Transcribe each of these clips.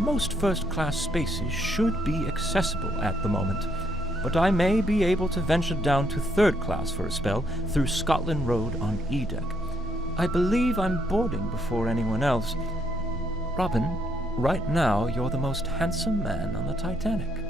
Most first-class spaces should be accessible at the moment, but I may be able to venture down to third class for a spell through Scotland Road on E-Deck. I believe I'm boarding before anyone else. Robin, right now you're the most handsome man on the Titanic.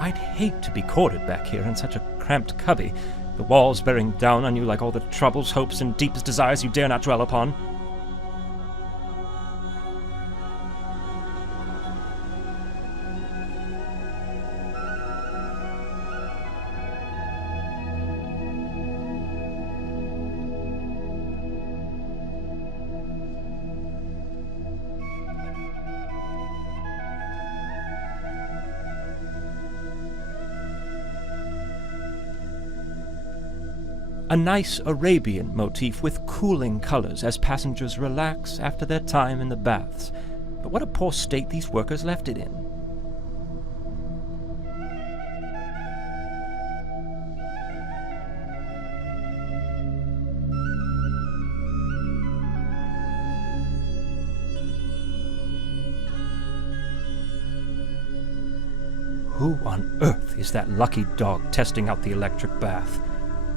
I'd hate to be corded back here in such a cramped cubby, the walls bearing down on you like all the troubles, hopes, and deepest desires you dare not dwell upon. A nice Arabian motif with cooling colors as passengers relax after their time in the baths. But what a poor state these workers left it in. Who on earth is that lucky dog testing out the electric bath?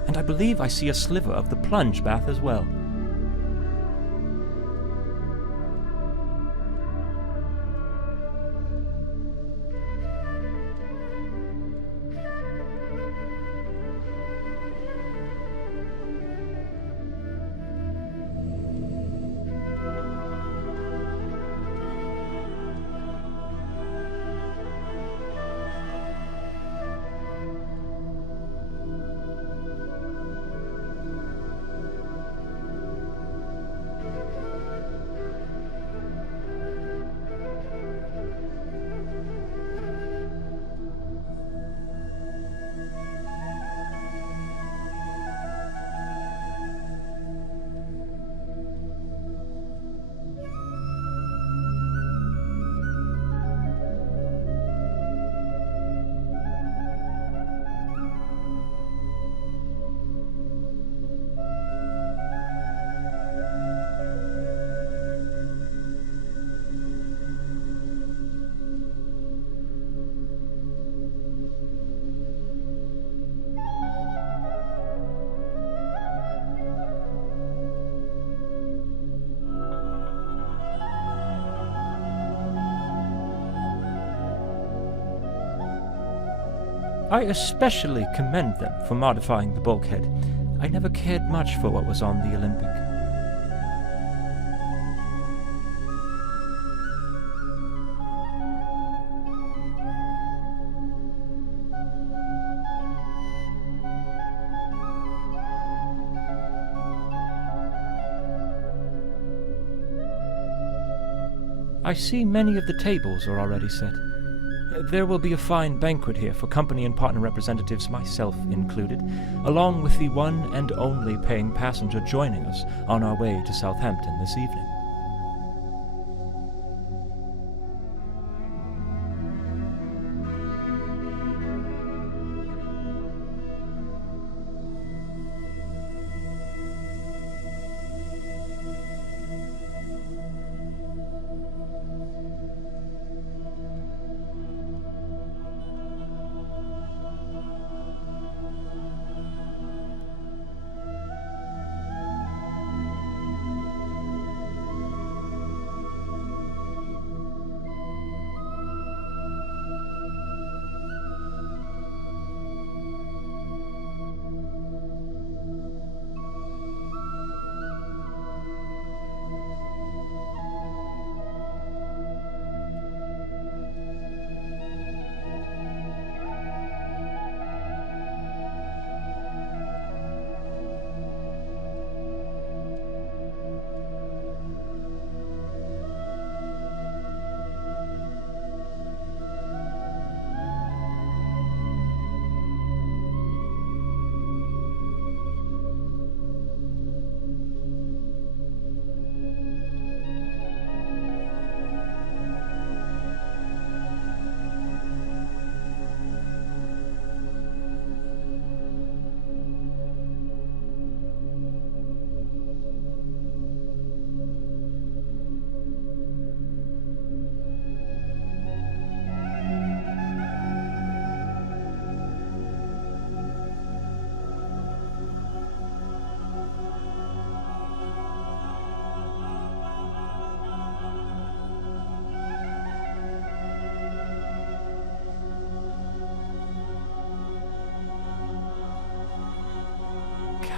And I believe I see a sliver of the plunge bath as well. I especially commend them for modifying the bulkhead. I never cared much for what was on the Olympic. I see many of the tables are already set. There will be a fine banquet here for company and partner representatives, myself included, along with the one and only paying passenger joining us on our way to Southampton this evening.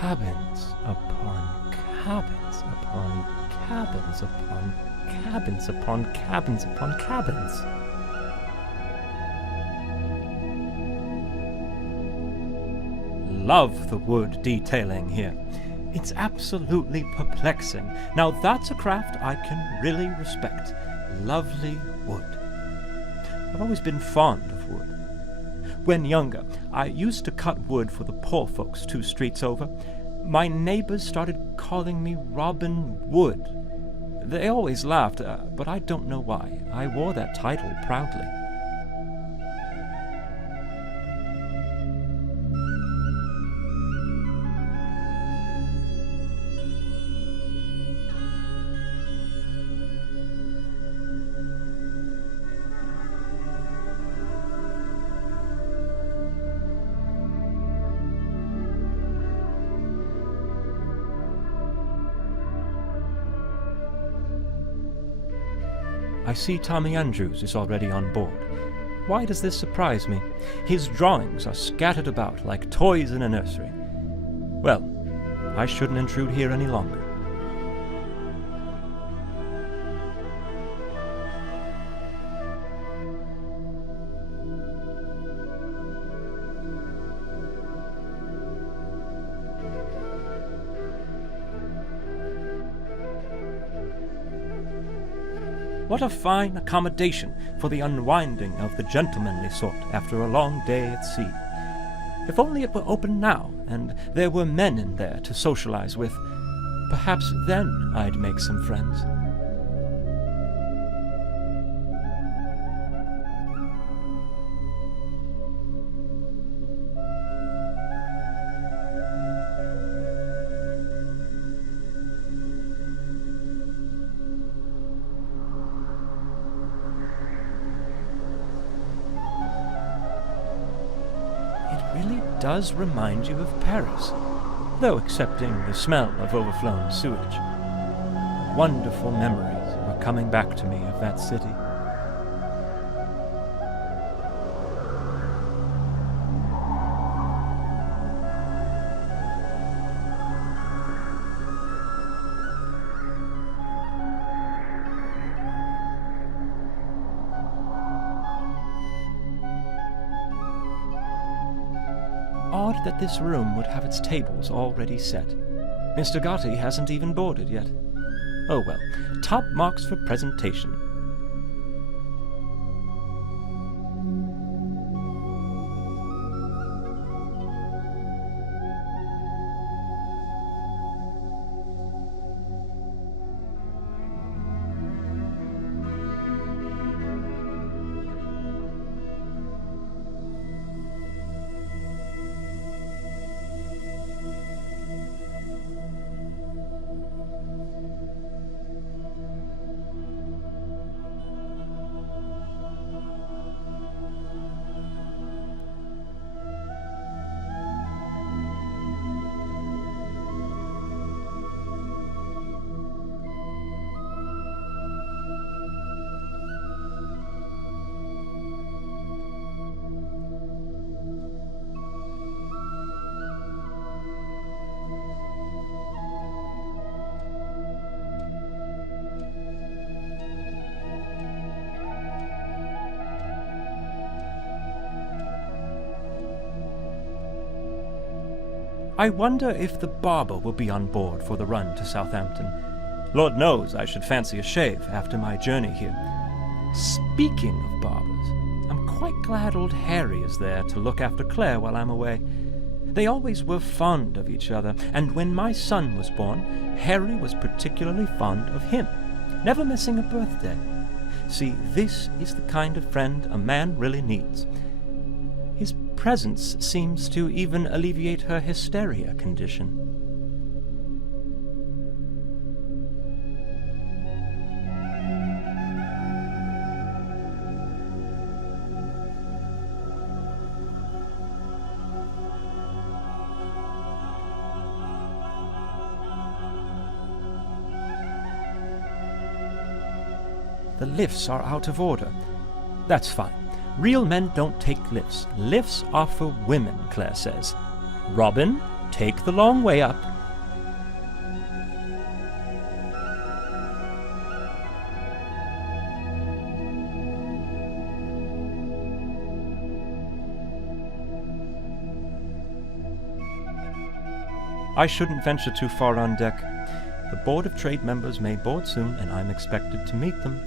cabins upon cabins upon cabins upon cabins upon cabins upon cabins. Love the wood detailing here. It's absolutely perplexing. Now that's a craft I can really respect. Lovely wood. I've always been fond of wood. When younger, I used to cut wood for the poor folks 2 streets over. My neighbors started calling me Robin Wood. They always laughed, but I don't know why. I wore that title proudly. I see Tommy Andrews is already on board. Why does this surprise me? His drawings are scattered about like toys in a nursery. Well, I shouldn't intrude here any longer. What a fine accommodation for the unwinding of the gentlemanly sort after a long day at sea. If only it were open now, and there were men in there to socialize with, perhaps then I'd make some friends. Really does remind you of Paris, though excepting the smell of overflown sewage. Wonderful memories are coming back to me of that city. Odd that this room would have its tables already set. Mr. Gotti hasn't even boarded yet. Oh well, top marks for presentation. I wonder if the barber will be on board for the run to Southampton. Lord knows I should fancy a shave after my journey here. Speaking of barbers, I'm quite glad old Harry is there to look after Claire while I'm away. They always were fond of each other, and when my son was born, Harry was particularly fond of him, never missing a birthday. See, this is the kind of friend a man really needs. His presence seems to even alleviate her hysteria condition. The lifts are out of order. That's fine. Real men don't take lifts. Lifts are for women, Claire says. Robin, take the long way up. I shouldn't venture too far on deck. The Board of Trade members may board soon, and I'm expected to meet them.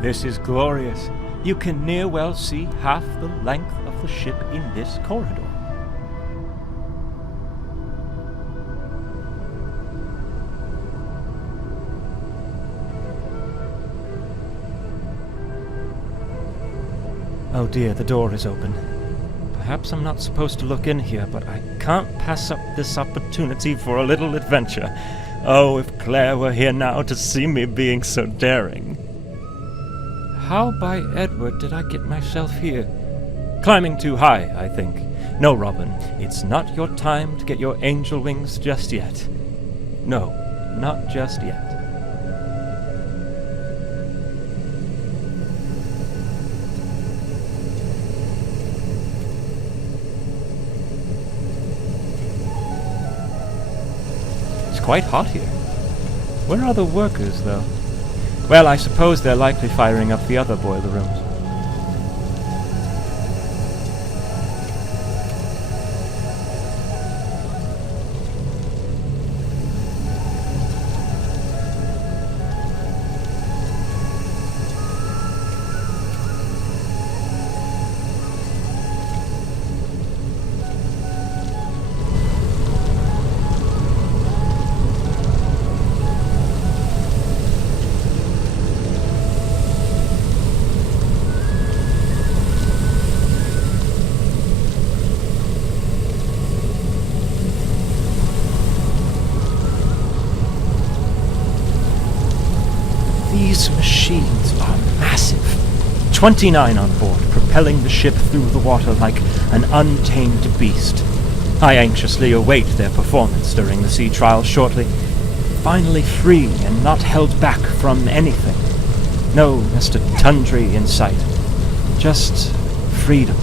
This is glorious. You can near well see half the length of the ship in this corridor. Oh dear, the door is open. Perhaps I'm not supposed to look in here, but I can't pass up this opportunity for a little adventure. Oh, if Claire were here now to see me being so daring. How by Edward did I get myself here? Climbing too high, I think. No, Robin, it's not your time to get your angel wings just yet. No, not just yet. It's quite hot here. Where are the workers, though? Well, I suppose they're likely firing up the other boiler rooms. These machines are massive. 29 on board, propelling the ship through the water like an untamed beast. I anxiously await their performance during the sea trials shortly. Finally free and not held back from anything. No Mr. Tundry in sight. Just freedom.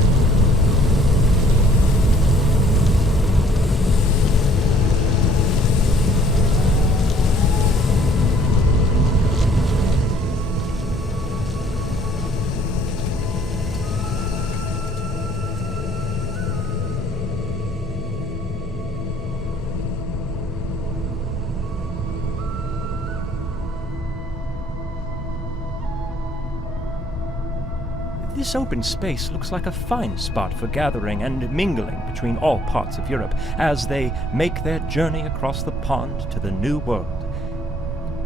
This open space looks like a fine spot for gathering and mingling between all parts of Europe as they make their journey across the pond to the New World.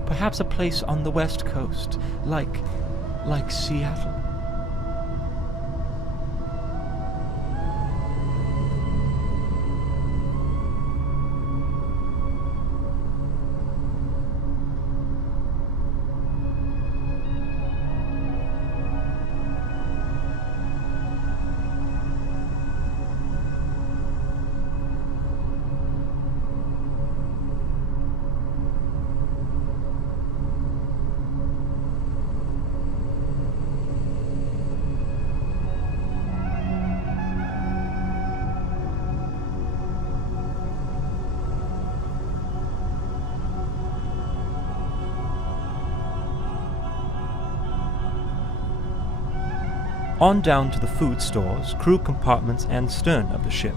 Perhaps a place on the West Coast, like Seattle. On down to the food stores, crew compartments, and stern of the ship.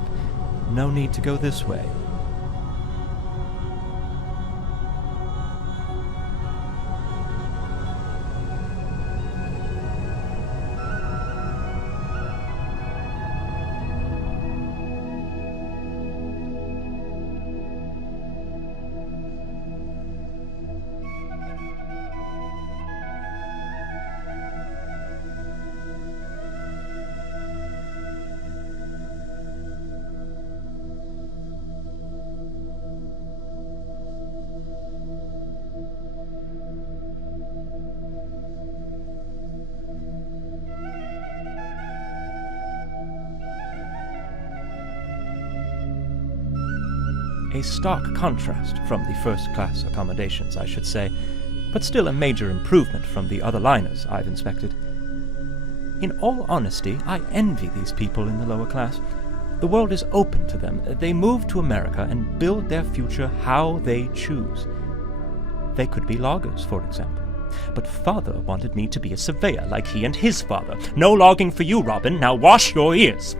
No need to go this way. A stark contrast from the first-class accommodations, I should say, but still a major improvement from the other liners I've inspected. In all honesty, I envy these people in the lower class. The world is open to them. They move to America and build their future how they choose. They could be loggers, for example. But Father wanted me to be a surveyor like he and his father. No logging for you, Robin. Now wash your ears.